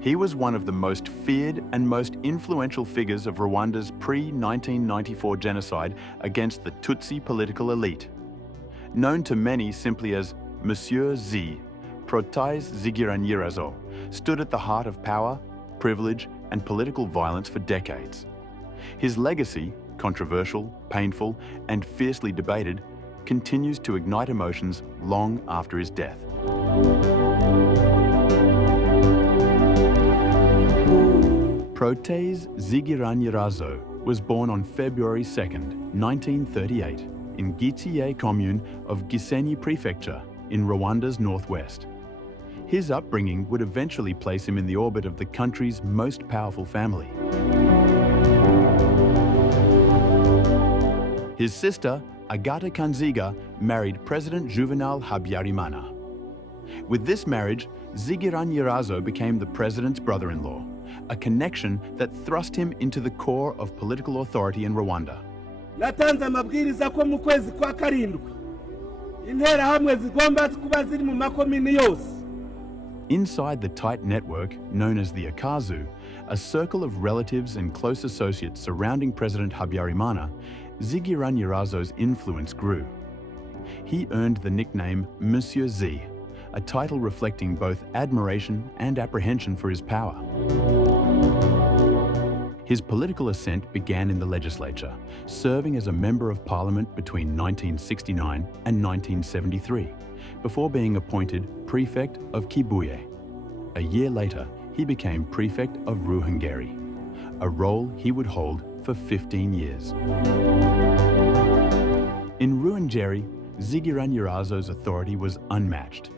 He was one of the most feared and most influential figures of Rwanda's pre-1994 genocide against the Tutsi political elite. Known to many simply as Monsieur Z, Protais Zigiranyirazo stood at the heart of power, privilege, and political violence for decades. His legacy, controversial, painful, and fiercely debated, continues to ignite emotions long after his death. Protais Zigiranyirazo was born on February 2, 1938, in Gitiye commune of Gisenyi Prefecture in Rwanda's northwest. His upbringing would eventually place him in the orbit of the country's most powerful family. His sister, Agata Kanziga, married President Juvenal Habyarimana. With this marriage, Zigiranyirazo became the president's brother-in-law, a connection that thrust him into the core of political authority in Rwanda. Natanze amabwiriza ko mu kwezi kwa karindwi interahamwe zigomba kuba ziri mu makomini yose. Inside the tight network known as the Akazu, a circle of relatives and close associates surrounding President Habyarimana, Zigiranyirazo's influence grew. He earned the nickname Monsieur Z, a title reflecting both admiration and apprehension for his power. His political ascent began in the legislature, serving as a member of parliament between 1969 and 1973, before being appointed prefect of Kibuye. A year later, he became prefect of Ruhengeri, a role he would hold for 15 years. In Ruhengeri, Zigiranyirazo's authority was unmatched.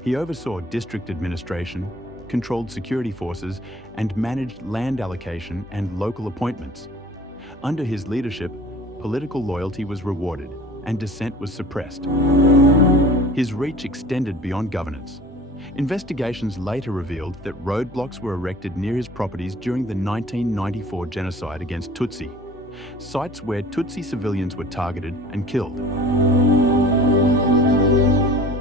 He oversaw district administration, controlled security forces, and managed land allocation and local appointments. Under his leadership, political loyalty was rewarded and dissent was suppressed. His reach extended beyond governance. Investigations later revealed that roadblocks were erected near his properties during the 1994 genocide against Tutsi, sites where Tutsi civilians were targeted and killed.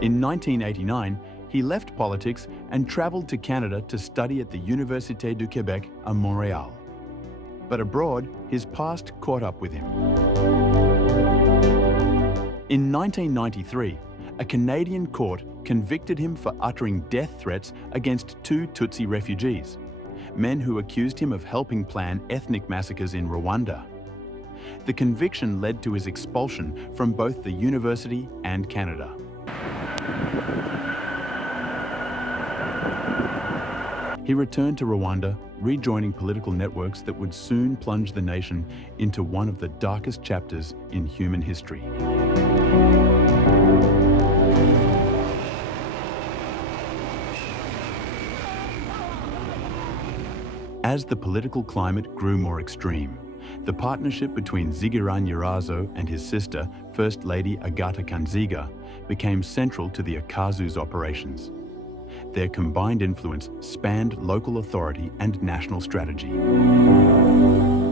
In 1989, he left politics and traveled to Canada to study at the Université du Québec à Montréal. But abroad, his past caught up with him. In 1993, a Canadian court convicted him for uttering death threats against 2 Tutsi refugees, men who accused him of helping plan ethnic massacres in Rwanda. The conviction led to his expulsion from both the university and Canada. He returned to Rwanda, rejoining political networks that would soon plunge the nation into one of the darkest chapters in human history. As the political climate grew more extreme, the partnership between Zigiranyirazo and his sister, First Lady Agata Kanziga, became central to the Akazu's operations. Their combined influence spanned local authority and national strategy.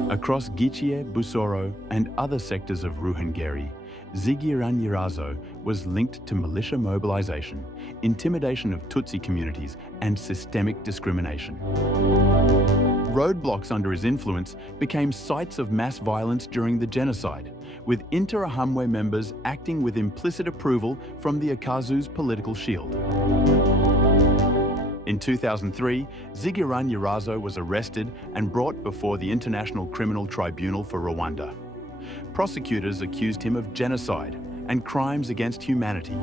Across Gichiye, Busoro, and other sectors of Ruhengeri, Zigiranyirazo was linked to militia mobilization, intimidation of Tutsi communities, and systemic discrimination. Roadblocks under his influence became sites of mass violence during the genocide, with Interahamwe members acting with implicit approval from the Akazu's political shield. In 2003, Zigiranyirazo was arrested and brought before the International Criminal Tribunal for Rwanda. Prosecutors accused him of genocide and crimes against humanity.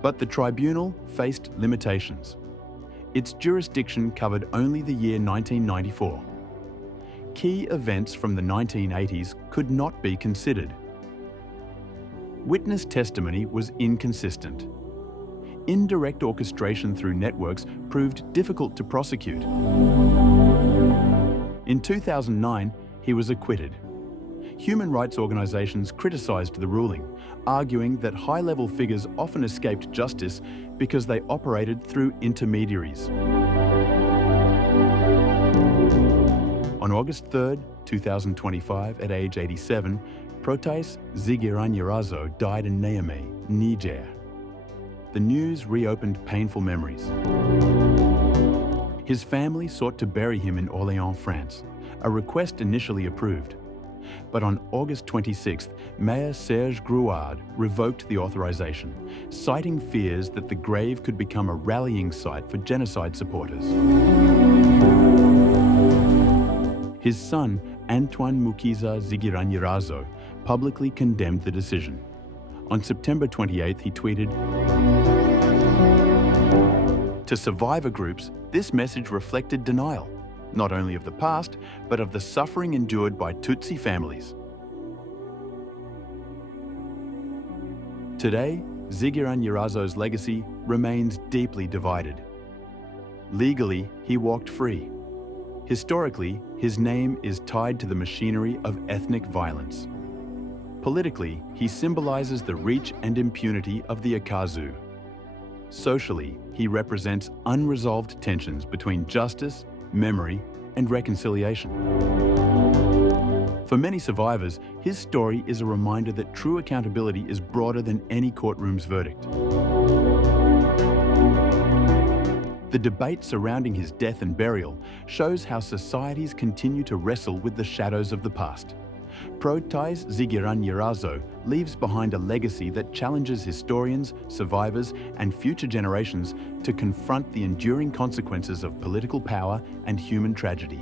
But the tribunal faced limitations. Its jurisdiction covered only the year 1994. Key events from the 1980s could not be considered. Witness testimony was inconsistent. Indirect orchestration through networks proved difficult to prosecute. In 2009, he was acquitted. human rights organizations criticized the ruling, arguing that high-level figures often escaped justice because they operated through intermediaries. On August 3, 2025, at age 87, Protais Zigiranyirazo died in Niamey, Niger. The news reopened painful memories. His family sought to bury him in Orléans, France, a request initially approved. But on August 26th, Mayor Serge Grouard revoked the authorization, citing fears that the grave could become a rallying site for genocide supporters. His son, Antoine Mukiza Zigiranyirazo, publicly condemned the decision. On September 28th, he tweeted, "To survivor groups, this message reflected denial, not only of the past, but of the suffering endured by Tutsi families." Today, Zigiranyirazo's legacy remains deeply divided. Legally, he walked free. Historically, his name is tied to the machinery of ethnic violence. Politically, he symbolizes the reach and impunity of the Akazu. Socially, he represents unresolved tensions between justice, memory, and reconciliation. For many survivors, his story is a reminder that true accountability is broader than any courtroom's verdict. The debate surrounding his death and burial shows how societies continue to wrestle with the shadows of the past. Protais Zigiranyirazo leaves behind a legacy that challenges historians, survivors, and future generations to confront the enduring consequences of political power and human tragedy.